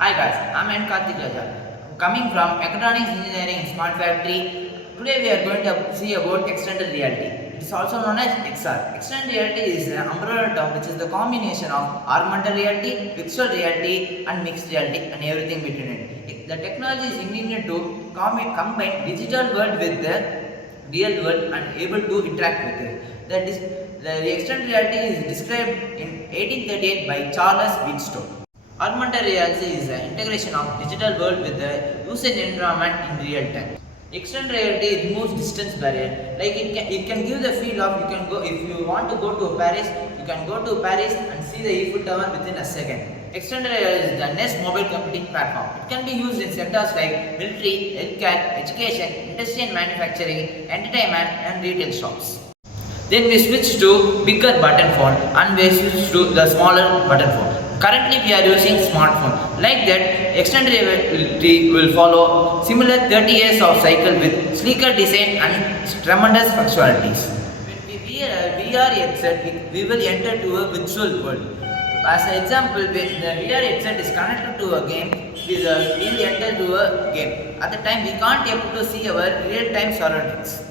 Hi guys, I'm Nttf coming from Mechatronics Engineering Smart Factory. Today we are going to see about extended reality. It is also known as XR. Extended reality is an umbrella term which is the combination of augmented reality, virtual reality and mixed reality and everything between it. The technology is engineered to combine digital world with the real world and able to interact with it. The extended reality is described in 1838 by Charles Wheatstone. Augmented reality is the integration of digital world with the usage environment in real time. Extended reality removes distance barrier. Like it can give the feel of you can go if you want to go to Paris, you can go to Paris and see the Eiffel Tower within a second. Extended reality is the next mobile computing platform. It can be used in sectors like military, healthcare, education, industry and manufacturing, entertainment and retail shops. Then we switch to bigger button phone and we switch to the smaller button phone. Currently we are using smartphone. Like that, extended reality will follow similar 30 years of cycle with sleeker design and tremendous functionalities. When we wear a VR headset, we will enter to a virtual world. As an example, when the VR headset is connected to a game, we will enter to a game. At the time, we can't able to see our real-time surroundings.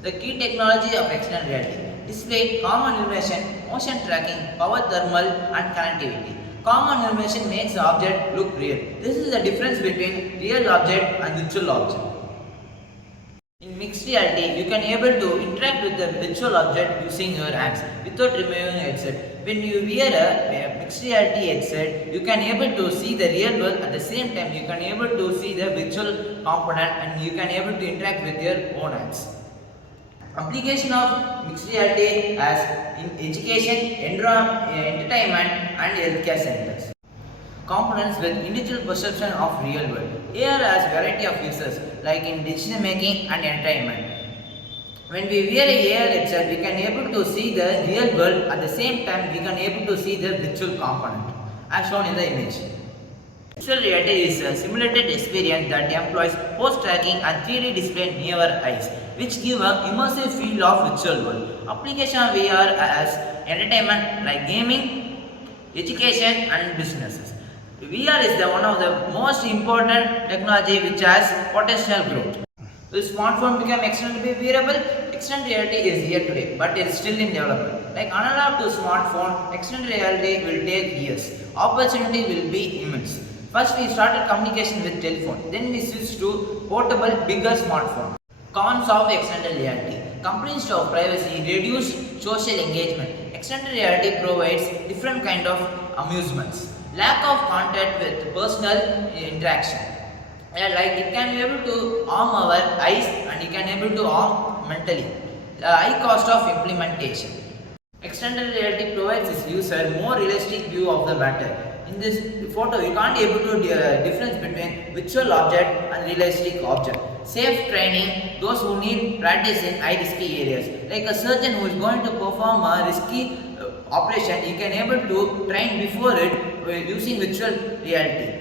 The key technology of extended reality: display, common illumination, motion tracking, power thermal and connectivity. Common illumination makes the object look real. This is the difference between real object and virtual object. In mixed reality, you can able to interact with the virtual object using your hands without removing a headset. When you wear a mixed reality headset, you can able to see the real world at the same time. You can able to see the virtual component and you can able to interact with your own hands. Application of mixed reality as in education, entertainment and healthcare centers. Components with individual perception of real world. AR has variety of uses like in decision making and entertainment. When we wear a AR headset, we can able to see the real world at the same time we can able to see the virtual component as shown in the image. Virtual reality is a simulated experience that employs pose tracking and 3D display near our eyes, which give an immersive feel of virtual world. Application of VR as entertainment like gaming, education and businesses. VR is one of the most important technology which has potential growth. Will smartphone become extended wearable? Extended reality is here today, but it is still in development. Like analog to smartphone, extended reality will take years. Opportunity will be immense. First we started communication with telephone, then we switched to portable bigger smartphone. Cons of extended reality: companies of privacy, reduced social engagement. Extended reality provides different kind of amusements. Lack of contact with personal interaction. Like it can be able to harm our eyes and it can be able to harm mentally. The high cost of implementation. Extended reality provides its user more realistic view of the matter. In this photo, you can't able to difference between virtual object and realistic object. Safe training, those who need practice in high risky areas. Like a surgeon who is going to perform a risky operation, he can able to train before it using virtual reality.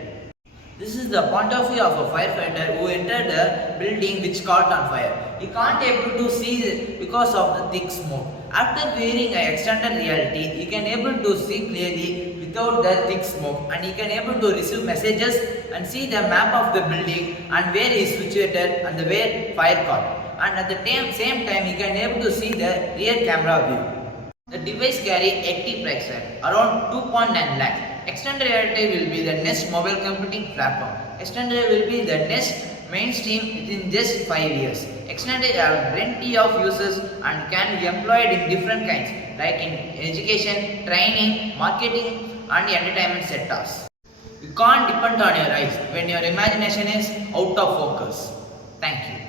This is the point of view of a firefighter who entered a building which caught on fire. He can't able to see because of the thick smoke. After wearing an extended reality, he can able to see clearly without the thick smoke and he can able to receive messages and see the map of the building and where he is situated and where fire caught. And at the same time, he can able to see the rear camera view. The device carry active price tag around 2.9 lakh. Extended reality will be the next mobile computing platform. Extended will be the next mainstream within just 5 years. Extended have plenty of uses and can be employed in different kinds like in education, training, marketing and entertainment sectors. You can't depend on your eyes when your imagination is out of focus. Thank you.